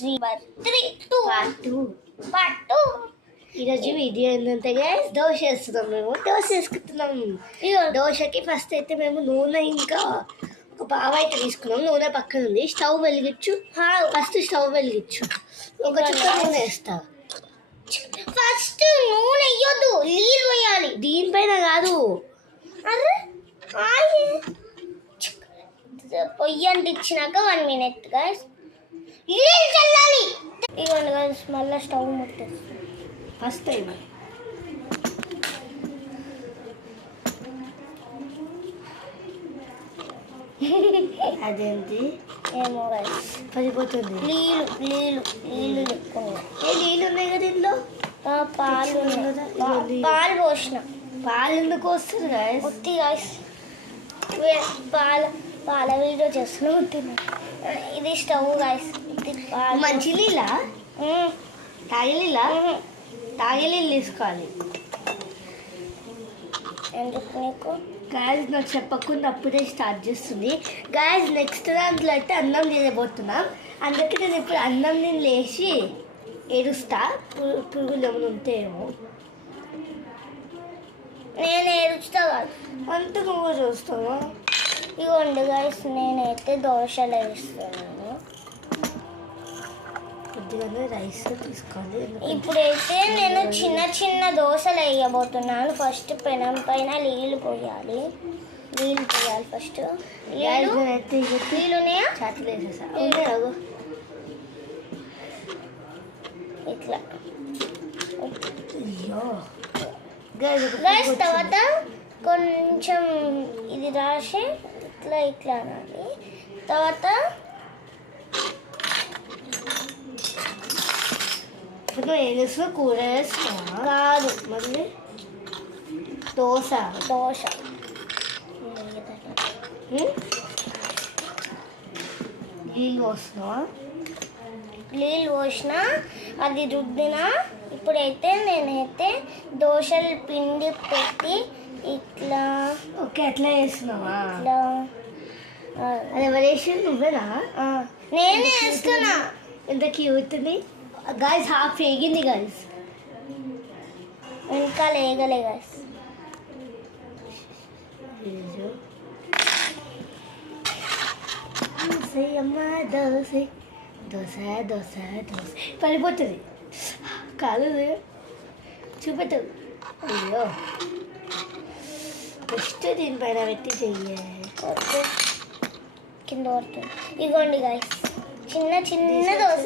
శ్రీవర్త్రి part 2 ఈరోజు video ఏంటంటే guys dosa వేస్తున్నాం. మేము దోశ వేసుకుంటున్నాం. దోశకి ఫస్ట్ అయితే మేము నూనె ఇంకా ఒక పావు అయితే తీసుకున్నాం. నూనె పక్కన ఉంది. స్టవ్ వెలిగించు. ఫస్ట్ స్టవ్ వెలిగించు. ఒక చుక్క నూనె వేస్తా. ఫస్ట్ నూనె వేయొద్దు, నీళ్ళు పోయాలి. దీనిపైన కాదు, అరే పొయ్యి అంటించినాక 1 minute గైస్ నీళ్ళు చల్లాలి. ఇవ్వండి గైస్, మళ్ళీ స్టవ్ ముట్టేస్తాం. ఫస్ట్ టైం అదేంటి ఏమో గైస్ పడిపోతుంది. నీళ్ళు నీళ్ళు ఉన్నాయి కదా ఇంట్లో. పాలు పోసిన. పాలు ఎందుకు వస్తుంది గైస్? ఉత్తి గైస్ పాల వీడియో చేస్తున్నా. ఉత్తి ఇది స్టవ్ గైస్. మంచి నీళ్ళ తాగే నీళ్ళు తీసుకోవాలి. ఎందుకు నీకు గాయస్? నాకు చెప్పకుండా అప్పుడే స్టార్ట్ చేస్తుంది గాయస్. నెక్స్ట్ దాంట్లో అయితే అన్నం తినబోతున్నాం. అందుకే నేను ఇప్పుడు అన్నం నేను లేచి ఏడుస్తా. పురుగులు ఏమైనా ఉంటేమో నేను ఏడుస్తా కాదు, అంత నువ్వు చూస్తావా? ఇవ్వండి గాయస్, నేనైతే దోశలు వేస్తున్నాను. కొద్దిగానే రైస్ తీసుకోవాలి. ఇప్పుడైతే నేను చిన్న దోశలు వేయబోతున్నాను. ఫస్ట్ పెనం పైన నీళ్ళు పోయాలి. ఫస్ట్ నీళ్ళున్నాయా? చేతులు వేసేసా ఇట్లా. గైస్ తర్వాత కొంచెం ఇది రాసి ఇట్లా అనాలి. తర్వాత ఏదో కూర వేస్తా కాదు, మళ్ళీ దోశ నీళ్ళు పోసినా. నీళ్ళు పోసిన, అది రుద్దిన. ఇప్పుడైతే నేనైతే దోశలు పిండి పెట్టి ఇట్లా. ఓకే, అట్లా వేస్తున్నావా? ఇట్లా అది ఎవరేసి నువ్వేనా? నేనే వేస్తున్నా. ఎంత క్యూట్ని గాయస్. హాఫ్ వేగింది గాయస్, ఇంకా లేగలే గాయస్. దోశ పడిపోతుంది కాదు, చూపెట్టదు. అయ్యో, ఫస్ట్ దీనిపైన పెట్టి చెయ్యాలి. కింద పడుతుంది. ఇగోండి గాయస్, చిన్న దోశ.